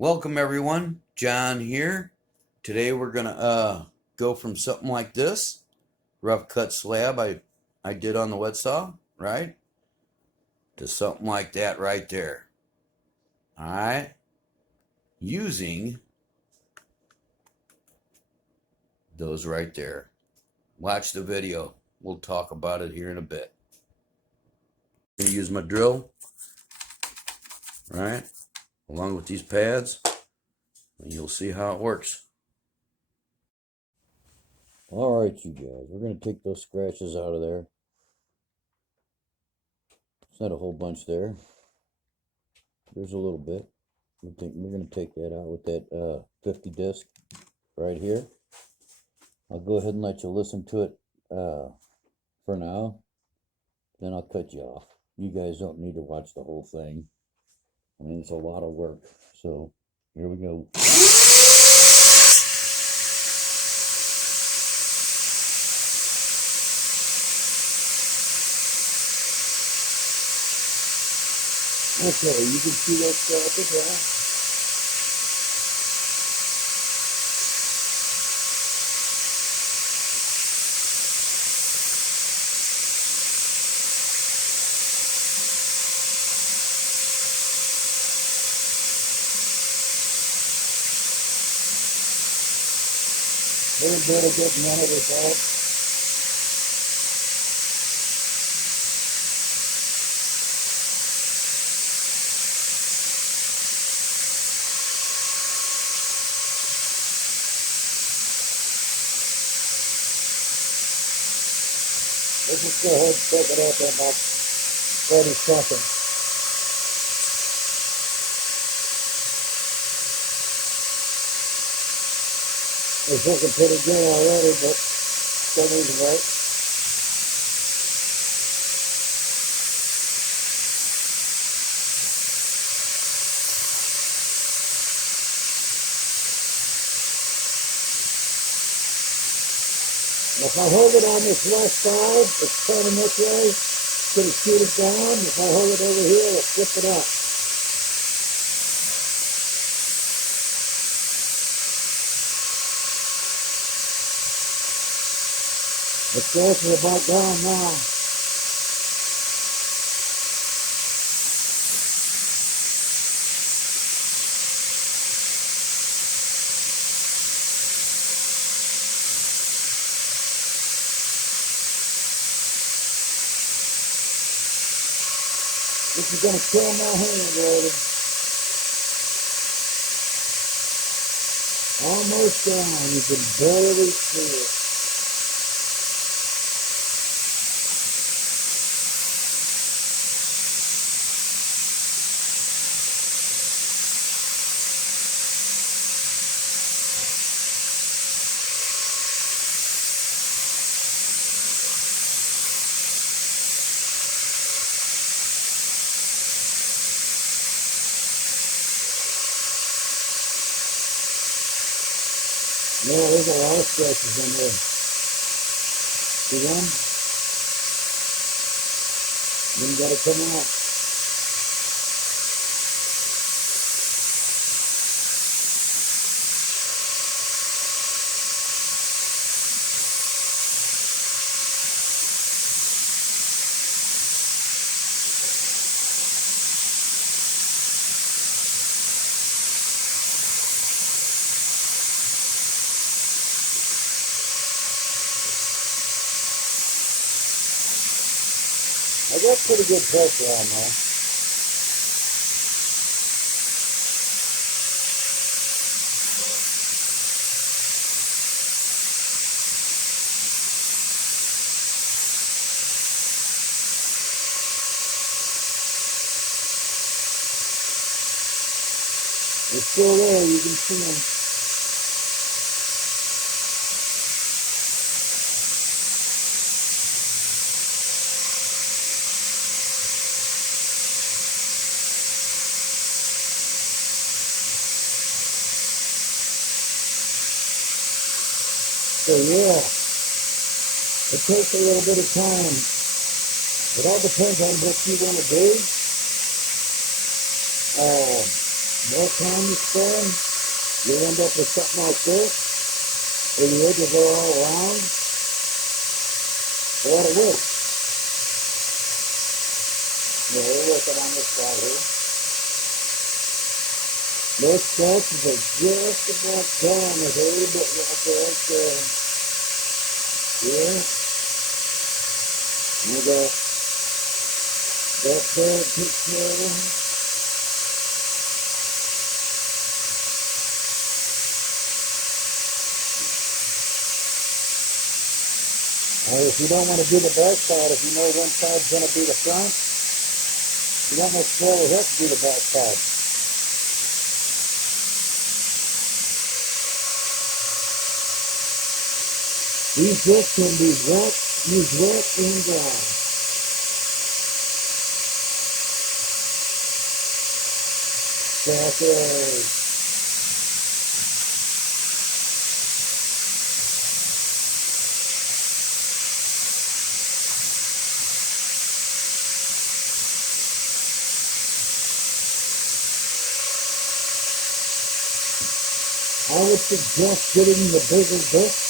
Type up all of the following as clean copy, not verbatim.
Welcome everyone, John here. Today we're gonna go from something like this, rough cut slab I did on the wet saw, right? To something like that right there. Alright? Using those right there. Watch the video. We'll talk about it here in a bit. I'm gonna use my drill, right? Along with these pads, and you'll see how it works. All right, you guys, we're going to take those scratches out of there. It's not a whole bunch there. There's a little bit. We're going to take that out with that 50 disc right here. I'll go ahead and let you listen to it for now. Then I'll cut you off. You guys don't need to watch the whole thing. I mean, it's a lot of work. So, here we go. Okay, you can see those scratches, right? Little bit of getting none of this out. Let's just go ahead and take it out there about 30 seconds. It's looking pretty good already, but still needs to work. If I hold it on this left side, it's turning this way, it's going to shoot it down. If I hold it over here, it'll flip it up. The scratch is about gone now. This is going to kill my hand, Logan. Almost down. You can barely see it. Yeah, there's a lot of scratches in there. See them? Then gotta come out. I got pretty good pressure on there. They're still there, you can see them. So yeah, it takes a little bit of time. It all depends on what you want to do. More time you spend, you'll end up with something like this, where the edges are all round. What it is. Yeah, we're working on this side here. Those scratches are just about gone. There's a little bit right there. Here. And we got that there picture. If you don't want to do the back side, if you know one side's going to be the front, you don't necessarily have to do the back side. These discs can be used wet and dry. Crackers. I would suggest getting the bigger disc.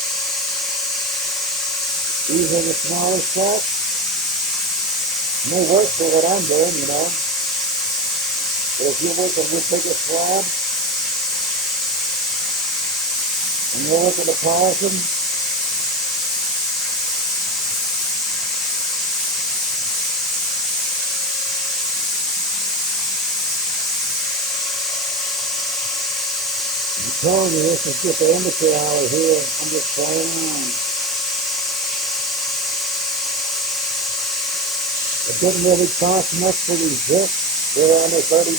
These are the smaller slots. May work for what I'm doing, you know. But if you're working with bigger slabs, and you're looking to polish them, I'm telling you, this is just an amateur hour here. I'm just playing around. It didn't really cost much for these discs. They were under $30.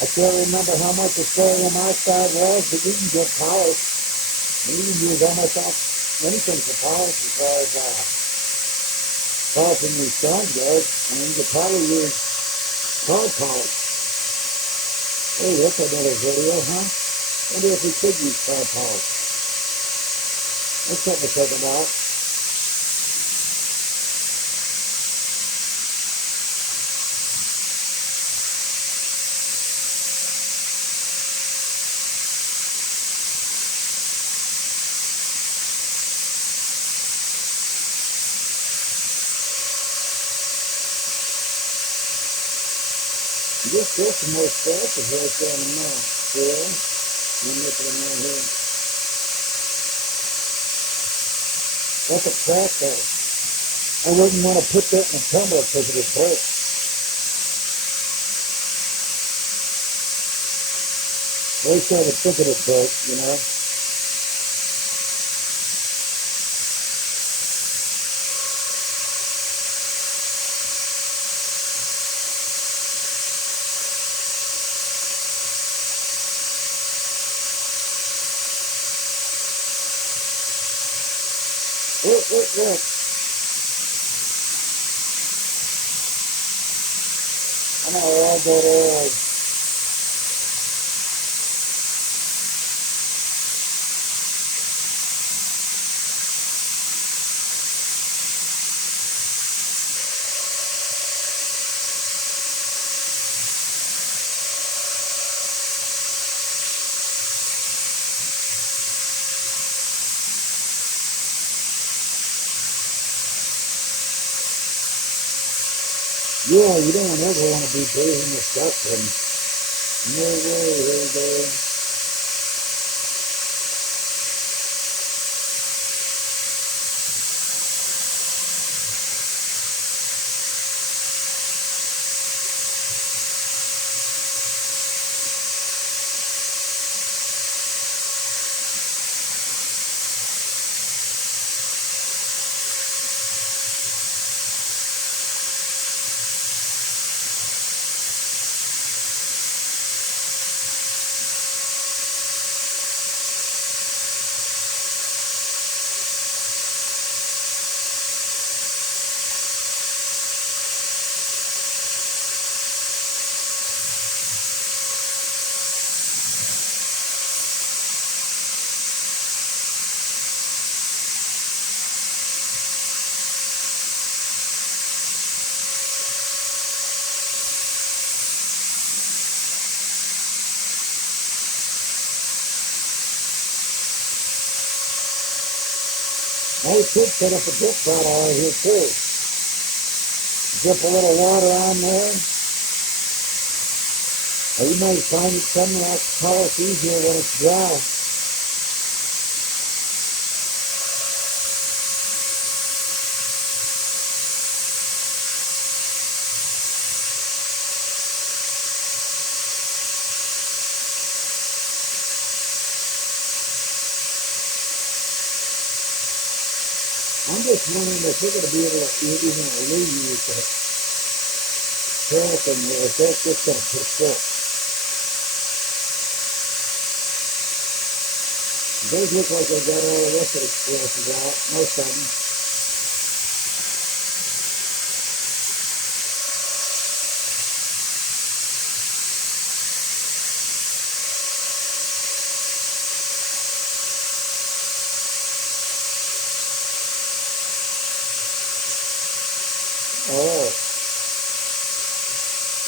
I can't remember how much the sodium oxide was, but you can get polish. You can use almost anything for polish as far as polishing your stone goes. I mean, you could probably use car polish. Hey, that's another video, huh? Wonder if we could use car polish. That's something to think about. There's some more scratches right there in the middle. Here. I'm looking around here. That's a crack there. I wouldn't want to put that in a tumbler because it would break. At least I would think it would break, you know. Look. I'm gonna add that edge. Yeah, you don't ever want to be breathing the stuff in. No way, here we go. Now you could set up a drip bottle right here too. Drip a little water on there. Or you might find it coming out colors easier when it's dry. I'm just wondering if you're going to be able to even alleviate that cracking there, if that's just going to persist. It does look like they got all the rest of the scratches out, most of them. Oh,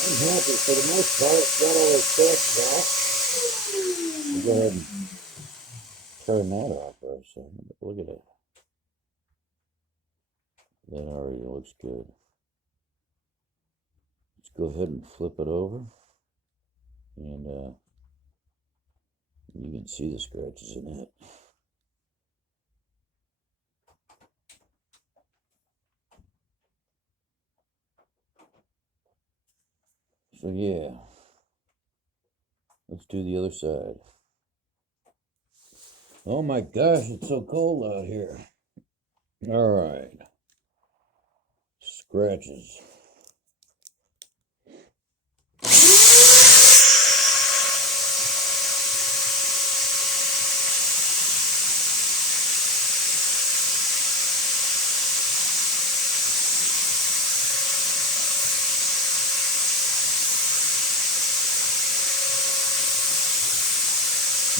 I'm happy for the most part. Got all those scratches off. I'll go ahead and turn that off for a second. Look at that. That already looks good. Let's go ahead and flip it over. And you can see the scratches in it. So yeah, let's do the other side. Oh my gosh, it's so cold out here. All right, scratches.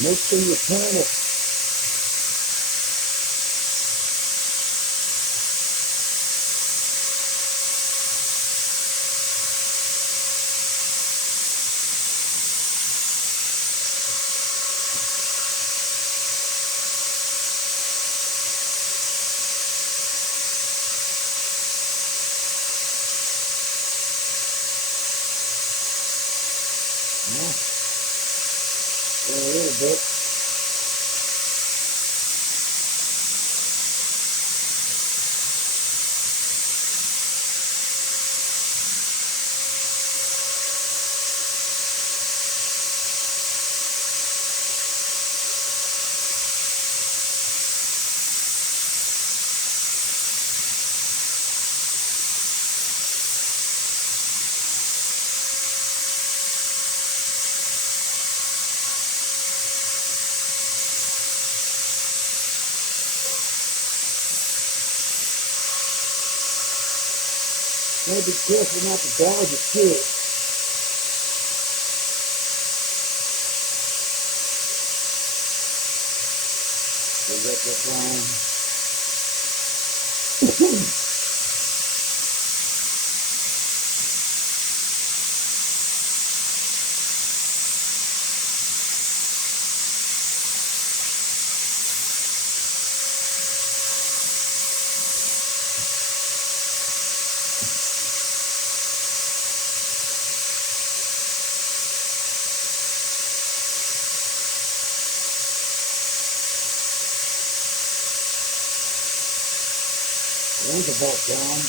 Make sure you turn it. A little bit. Gotta be careful not to gouge it too. We'll get that line. There's about down.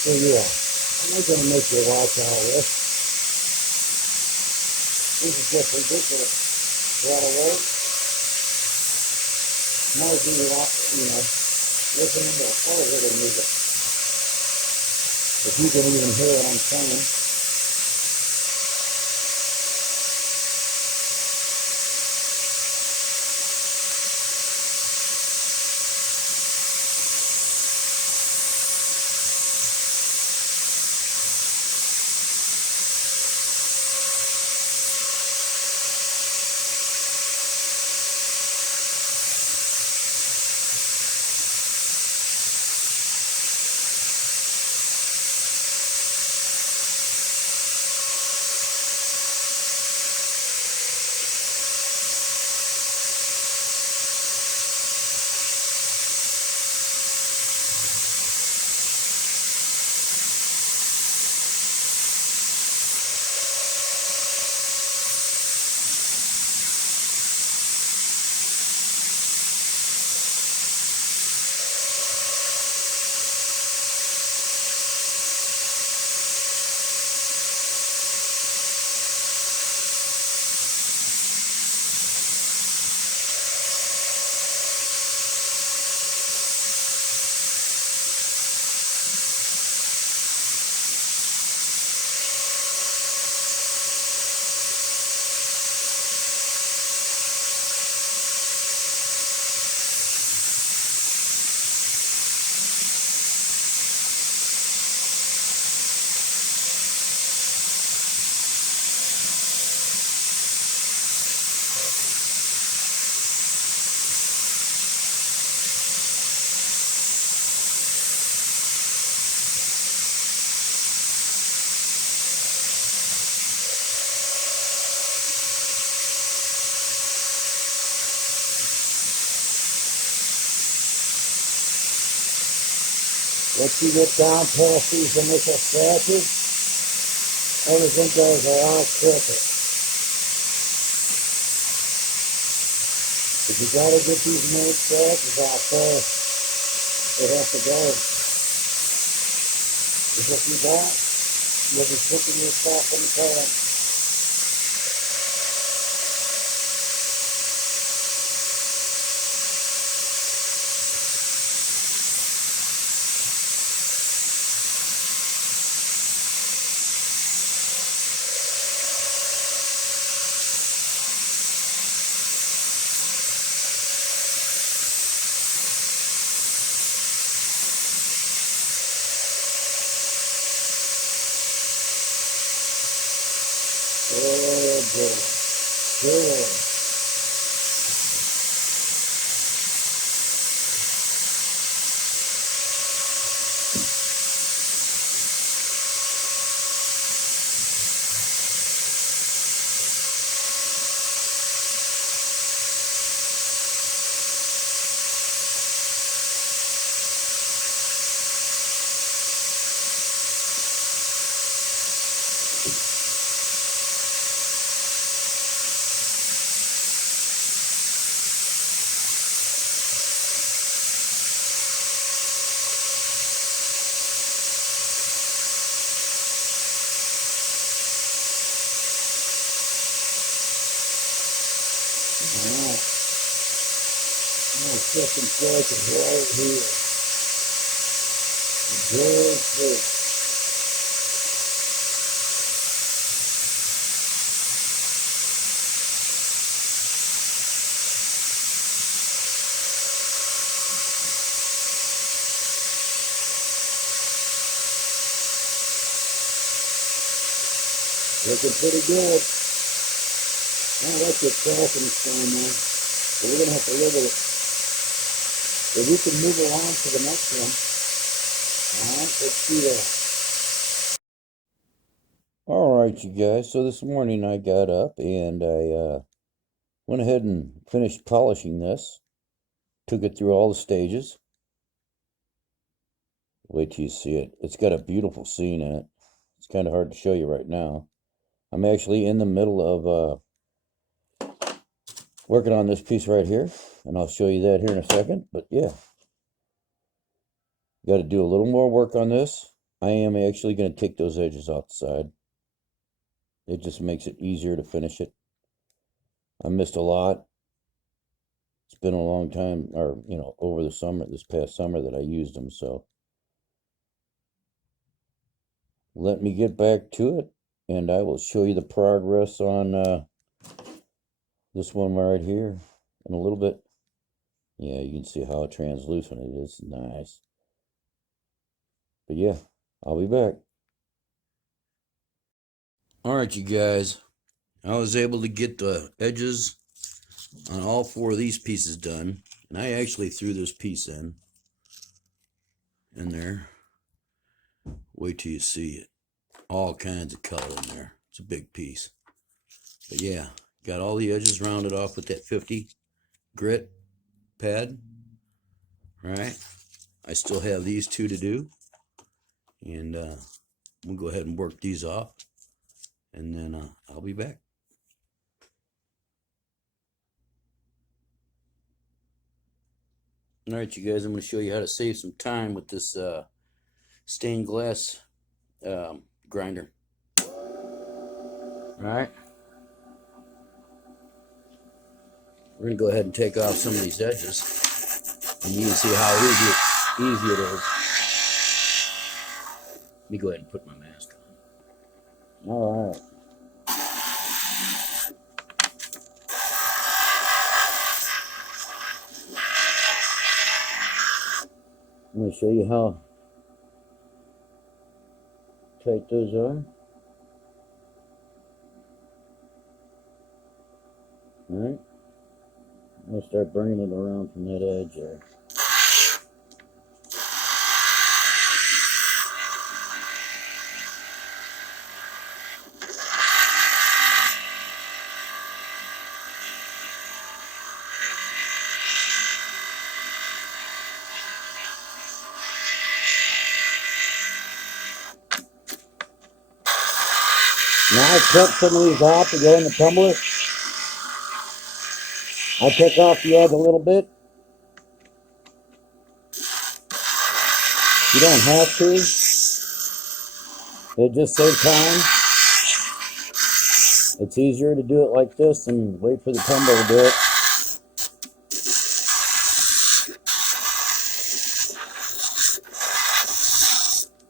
So yeah, I'm not gonna make you watch all this. This is just ridiculous. Right away. Might be listening to elevator music. If you can even hear what I'm saying. Once you get down past these initial scratches, everything goes a lot quicker. But you gotta get these main scratches off first. They have to go. Because if you don't, you'll be sticking yourself in the current. Good, good, good. Alright. Now second scratch is right here. Very good. Looking pretty good. I like your cracking stone now. But we're gonna have to live with it. But we can move along to the next one. Alright, let's do that. Alright, you guys. So this morning I got up and I went ahead and finished polishing this. Took it through all the stages. Wait till you see it. It's got a beautiful scene in it. It's kind of hard to show you right now. I'm actually in the middle of working on this piece right here, and I'll show you that here in a second. But yeah, got to do a little more work on this. I am actually going to take those edges off the side. It just makes it easier to finish it. I missed a lot. It's been a long time, or over the summer, this past summer, that I used them. So let me get back to it, and I will show you the progress on this one right here in a little bit. Yeah, you can see how translucent it is. Nice. But yeah, I'll be back. All right, you guys. I was able to get the edges on all four of these pieces done. And I actually threw this piece in there. Wait till you see it. All kinds of color in there. It's a big piece. But yeah, got all the edges rounded off with that 50 grit pad. Right. I still have these two to do. And we'll go ahead and work these off. And then I'll be back. All right, you guys, I'm going to show you how to save some time with this stained glass grinder. All right. We're going to go ahead and take off some of these edges. And you can see how easy it is. Let me go ahead and put my mask on. All right. I'm going to show you how tight those are. All right. I'm going to start bringing it around from that edge there. Now I cut some of these off to go in the tumbler. I take off the edge a little bit. You don't have to. It just saves time. It's easier to do it like this than wait for the tumbler to do it.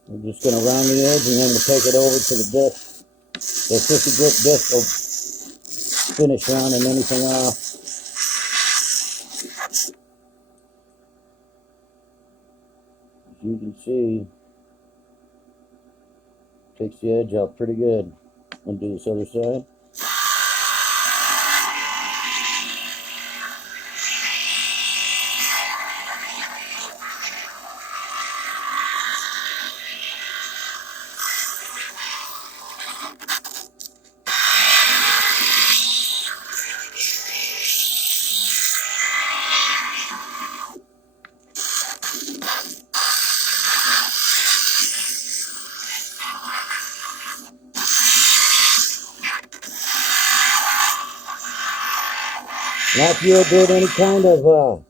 We're just going to round the edge and then we'll take it over to the disc. The 50 grit disc will finish rounding anything off. As you can see, takes the edge out pretty good. I'll do this other side. Now if you did any kind of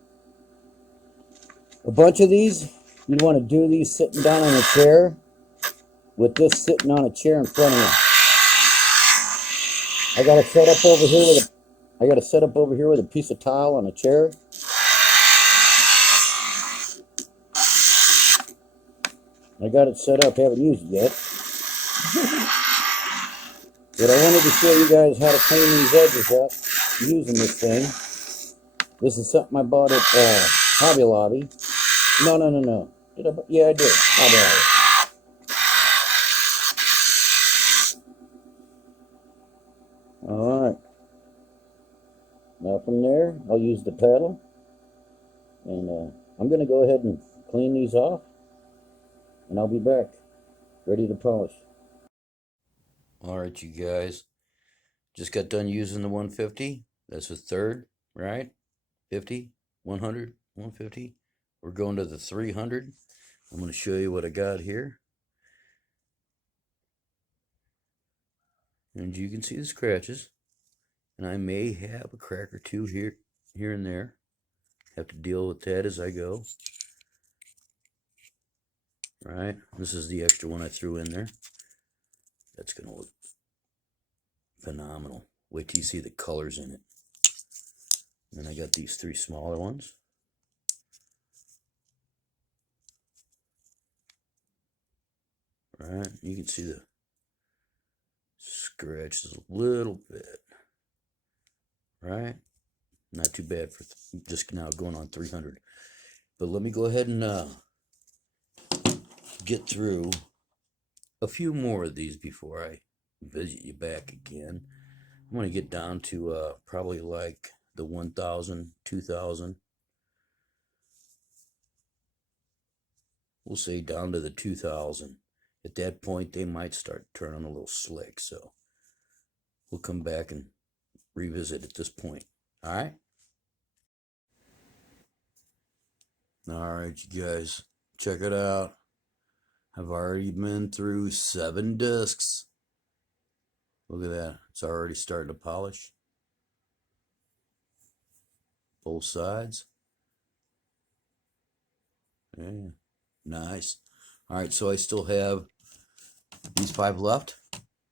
a bunch of these, you'd want to do these sitting down on a chair with this sitting on a chair in front of you. I got it set up over here with a piece of tile on a chair. I got it set up, haven't used it yet. But I wanted to show you guys how to clean these edges up using this thing. This is something I bought at Hobby Lobby. No. Yeah, I did. Hobby Lobby. Alright. Now from there, I'll use the paddle. And I'm going to go ahead and clean these off. And I'll be back, ready to polish. Alright, you guys. Just got done using the 150. That's the third, right? 50, 100, 150. We're going to the 300. I'm going to show you what I got here. And you can see the scratches. And I may have a crack or two here and there. Have to deal with that as I go. Right? This is the extra one I threw in there. That's going to look phenomenal. Wait till you see the colors in it. And then I got these three smaller ones. Right? You can see the scratches a little bit. Right? Not too bad for just now going on 300. But let me go ahead and get through a few more of these before I visit you back again. I'm going to get down to probably like the 1,000, 2,000. We'll say down to the 2,000. At that point, they might start turning a little slick. So we'll come back and revisit at this point. All right? All right, you guys. Check it out. I've already been through 7 discs. Look at that. It's already starting to polish. Both sides. Yeah. Nice. All right, so I still have these 5 left.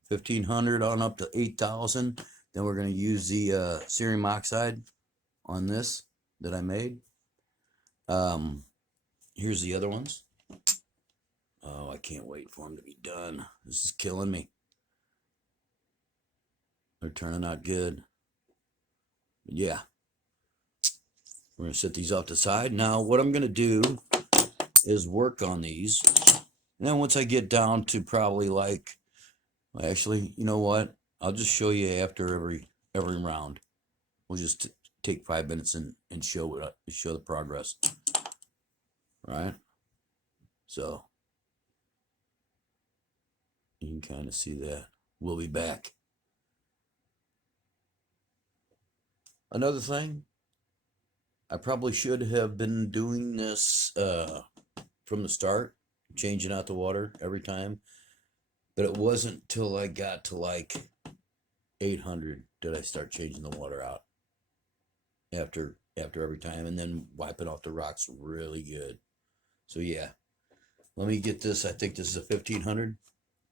1,500 on up to 8,000. Then we're going to use the cerium oxide on this that I made. Here's the other ones. Oh, I can't wait for them to be done. This is killing me. They're turning out good. But yeah. We're going to set these off to the side. Now, what I'm going to do is work on these. And then once I get down to probably like, actually, you know what? I'll just show you after every round. We'll just take 5 minutes and show the progress. Right? So you can kind of see that. We'll be back. Another thing, I probably should have been doing this from the start, changing out the water every time. But it wasn't till I got to like 800 did I start changing the water out after every time, and then wiping off the rocks really good. So yeah, let me get this. I think this is a 1500.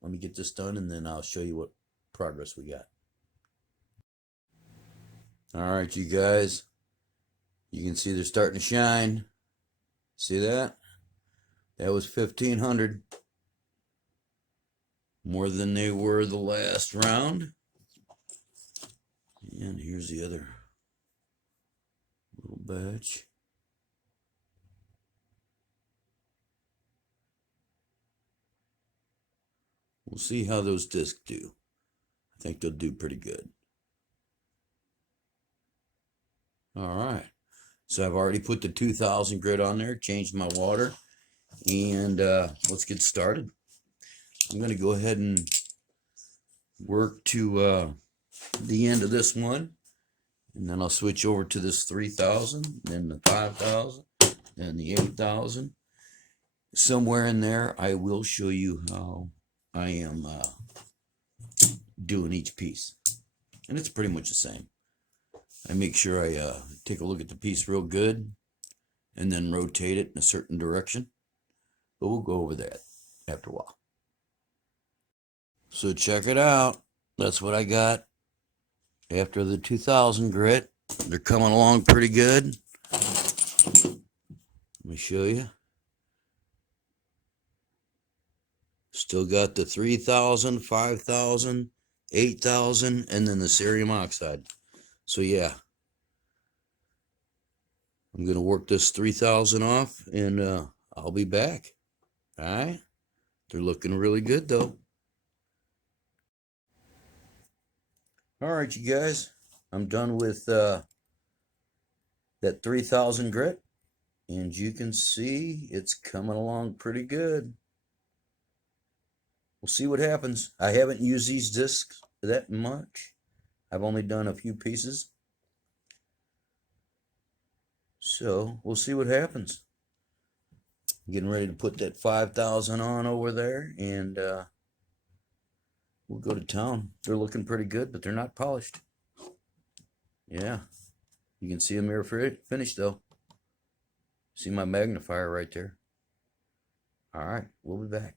Let me get this done, and then I'll show you what progress we got. All right, you guys, you can see they're starting to shine. See that? That was 1500. More than they were the last round. And here's the other little batch. We'll see how those discs do. I think they'll do pretty good. All right. So I've already put the 2000 grit on there, changed my water, and let's get started. I'm going to go ahead and work to the end of this one, and then I'll switch over to this 3000, then the 5000, then the 8000. Somewhere in there, I will show you how I am doing each piece, and it's pretty much the same. I make sure I take a look at the piece real good and then rotate it in a certain direction, but we'll go over that after a while. So check it out. That's what I got after the 2000 grit. They're coming along pretty good. Let me show you. Still got the 3000, 5000, 8000, and then the cerium oxide. So yeah, I'm going to work this 3000 off, and I'll be back. All right. They're looking really good, though. All right, you guys. I'm done with that 3000 grit, and you can see it's coming along pretty good. We'll see what happens. I haven't used these discs that much. I've only done a few pieces. So we'll see what happens. I'm getting ready to put that 5000 on over there, and we'll go to town. They're looking pretty good, but they're not polished. Yeah, you can see them here finished though. See my magnifier right there. All right, we'll be back.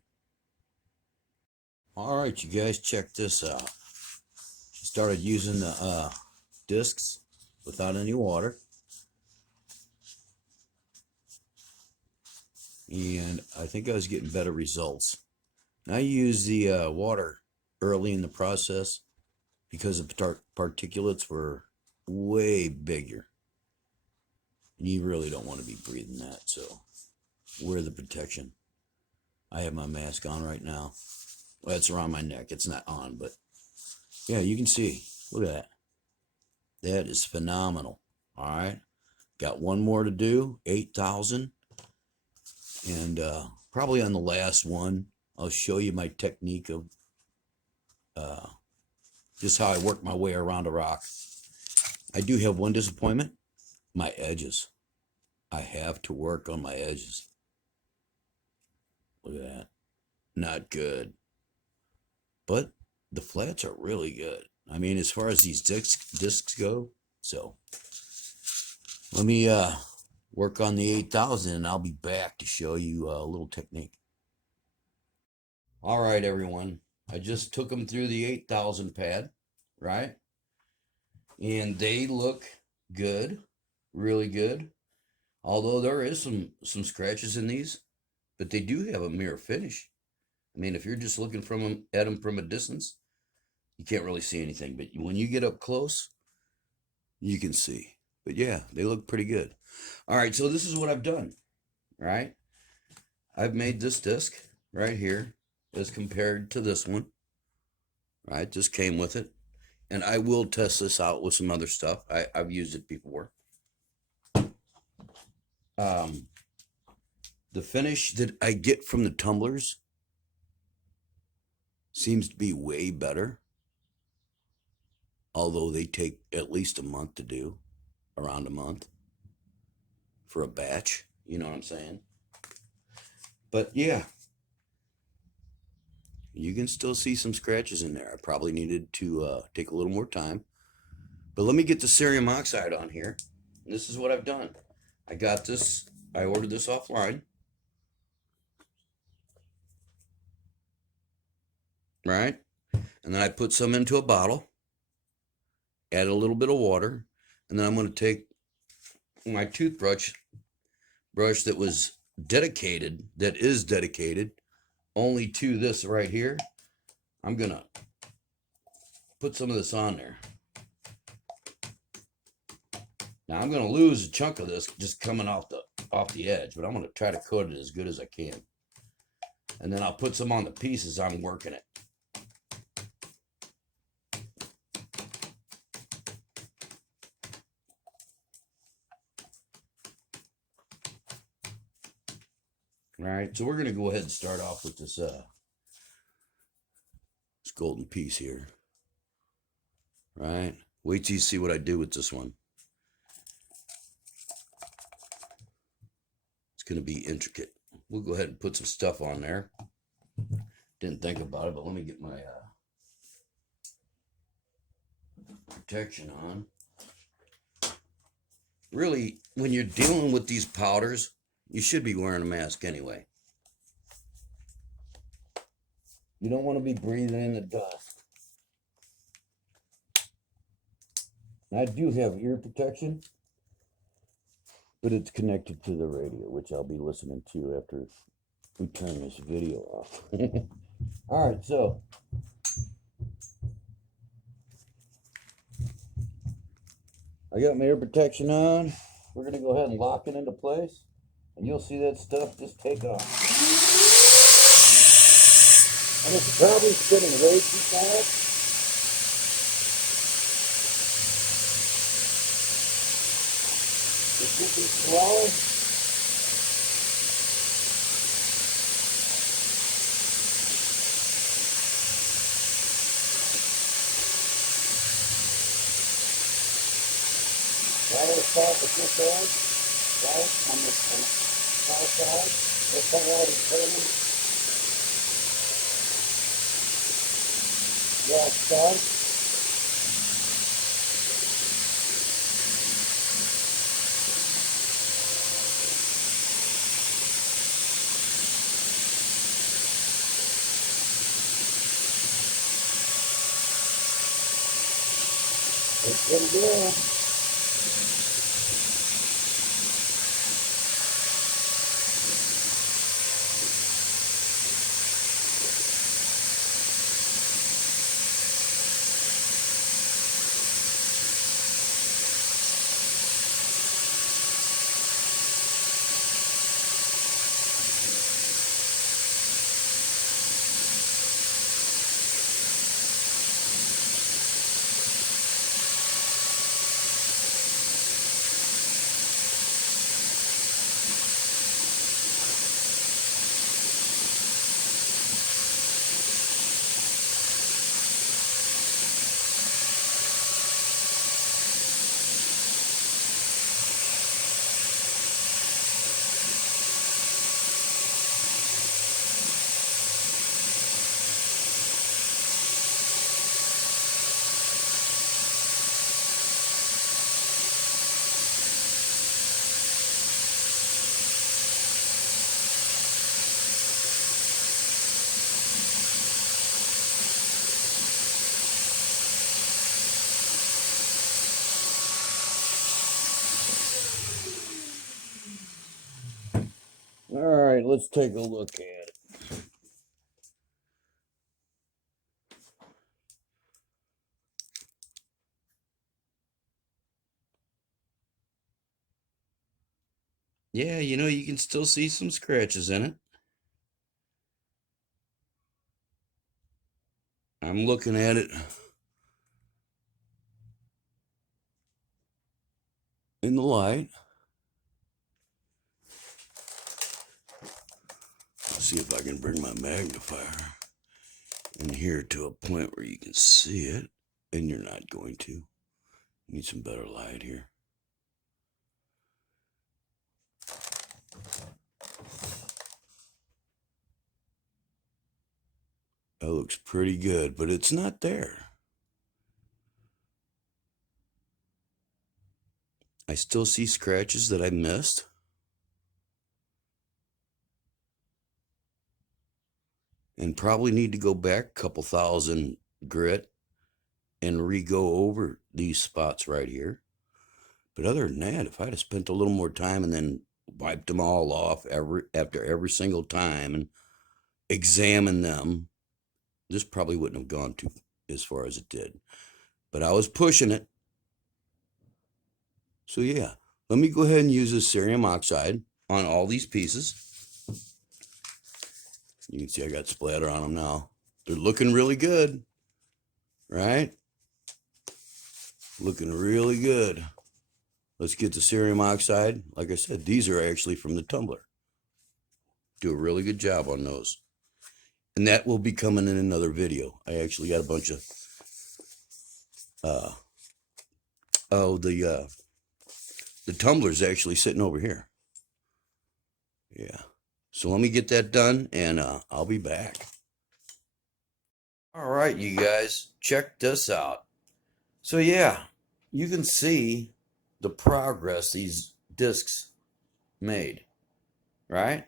All right, you guys, check this out. Started using the discs without any water, and I think I was getting better results. I used the water early in the process because the particulates were way bigger. And you really don't want to be breathing that, so wear the protection. I have my mask on right now. Well, it's around my neck. It's not on, but yeah, you can see. Look at that. That is phenomenal. All right. Got one more to do, 8000. And probably on the last one, I'll show you my technique of just how I work my way around a rock. I do have one disappointment, my edges. I have to work on my edges. Look at that. Not good. But the flats are really good. I mean, as far as these discs go. So let me work on the 8000, and I'll be back to show you a little technique. All right, everyone. I just took them through the 8000 pad, right? And they look good, really good. Although there is some scratches in these, but they do have a mirror finish. I mean, if you're just looking at them from a distance, you can't really see anything. But when you get up close, you can see. But yeah, they look pretty good. All right, so this is what I've done, right? I've made this disc right here as compared to this one, right? Just came with it. And I will test this out with some other stuff. I've used it before. The finish that I get from the tumblers seems to be way better, although they take at least a month to do, around a month for a batch, you know what I'm saying? But yeah, You can still see some scratches in there. I probably needed to take a little more time. But let me get the cerium oxide on here. And this is what I've done. I got this. I ordered this offline. Right? And then I put some into a bottle. Add a little bit of water. And then I'm going to take my toothbrush that was dedicated, that is dedicated only to this right here. I'm going to put some of this on there. Now I'm going to lose a chunk of this just coming off the edge, but I'm going to try to coat it as good as I can. And then I'll put some on the pieces I'm working it. All right, so we're going to go ahead and start off with this golden piece here. Right? Wait till you see what I do with this one. It's going to be intricate. We'll go ahead and put some stuff on there. Didn't think about it, but let me get my protection on. Really, when you're dealing with these powders, you should be wearing a mask anyway. You don't want to be breathing in the dust. I do have ear protection, but it's connected to the radio, which I'll be listening to after we turn this video off. All right, so I got my ear protection on. We're going to go ahead and lock it into place, and you'll see that stuff just take off. And it's probably spinning way too fast. It should be slow. Right at the top of this edge, right on the far side, it's already turning. Yeah, it's done. It's pretty good. All right, let's take a look at it. Yeah, you know, you can still see some scratches in it. I'm looking at it in the light. Let's see if I can bring my magnifier in here to a point where you can see it, and you're not going to. Need some better light here. That looks pretty good, but it's not there. I still see scratches that I missed. And probably need to go back a couple thousand grit and re-go over these spots right here. But other than that, if I'd have spent a little more time and then wiped them all off after every single time and examined them, this probably wouldn't have gone too as far as it did. But I was pushing it. So yeah, let me go ahead and use this cerium oxide on all these pieces. You can see I got splatter on them now. They're looking really good, right? Looking really good. Let's get the cerium oxide. Like I said, these are actually from the tumbler. Do a really good job on those. And that will be coming in another video. I actually got a bunch of the tumblers actually sitting over here. Yeah. So let me get that done and I'll be back. All right, you guys, check this out. So yeah, you can see the progress these discs made, right?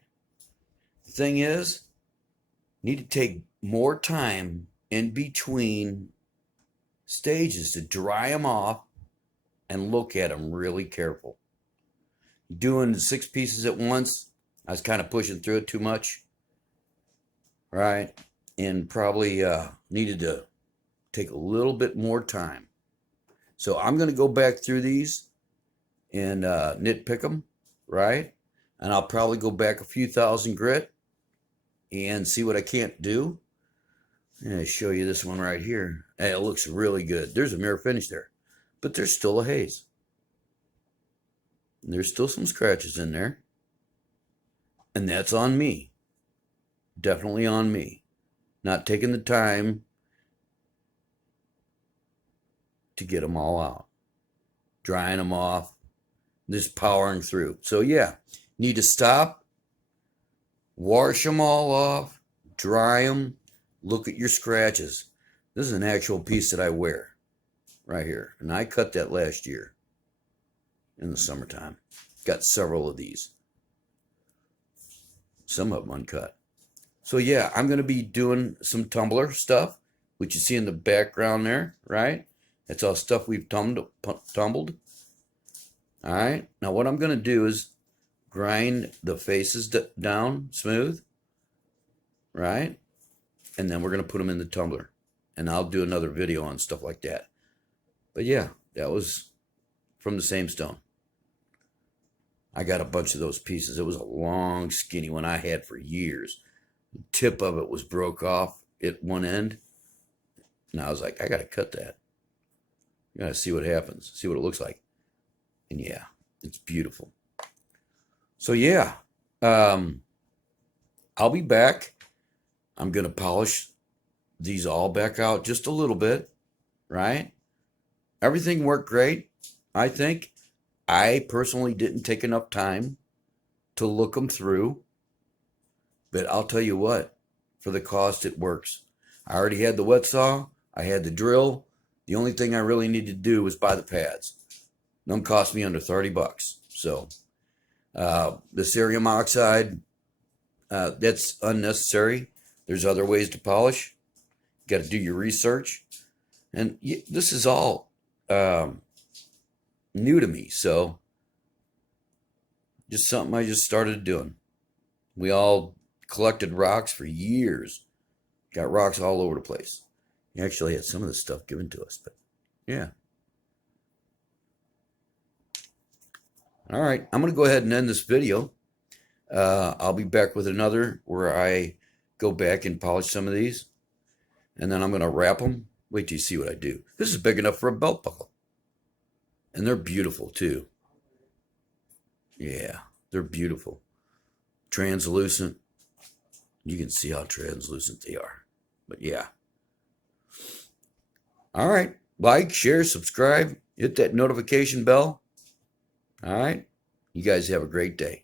The thing is, need to take more time in between stages to dry them off and look at them really careful. Doing 6 pieces at once, I was kind of pushing through it too much, right? And probably needed to take a little bit more time. So I'm going to go back through these and nitpick them, right? And I'll probably go back a few thousand grit and see what I can't do. I'm going to show you this one right here. Hey, it looks really good. There's a mirror finish there, but there's still a haze. And there's still some scratches in there. And that's on me. Definitely on me. Not taking the time to get them all out. Drying them off. Just powering through. So yeah, need to stop. Wash them all off. Dry them. Look at your scratches. This is an actual piece that I wear right here. And I cut that last year in the summertime. Got several of these. Some of them uncut. So yeah, I'm going to be doing some tumbler stuff, which you see in the background there, right? That's all stuff we've tumbled. All right. Now what I'm going to do is grind the faces down smooth, right? And then we're going to put them in the tumbler. And I'll do another video on stuff like that. But yeah, that was from the same stone. I got a bunch of those pieces. It was a long, skinny one I had for years. The tip of it was broke off at one end. And I was like, I got to cut that. You got to see what happens. See what it looks like. And yeah, it's beautiful. So yeah, I'll be back. I'm going to polish these all back out just a little bit, right? Everything worked great, I think. I personally didn't take enough time to look them through. But I'll tell you what, for the cost, it works. I already had the wet saw. I had the drill. The only thing I really needed to do was buy the pads. Them cost me under 30 bucks. So the cerium oxide, that's unnecessary. There's other ways to polish. You got to do your research. And this is all new to me. So just something I just started doing. We all collected rocks for years. Got rocks all over the place. We actually had some of this stuff given to us, but yeah. All right, I'm going to go ahead and end this video. I'll be back with another where I go back and polish some of these. And then I'm going to wrap them. Wait till you see what I do. This is big enough for a belt buckle. And they're beautiful too. Yeah, they're beautiful. Translucent. You can see how translucent they are. But yeah. All right. Like, share, subscribe. Hit that notification bell. All right. You guys have a great day.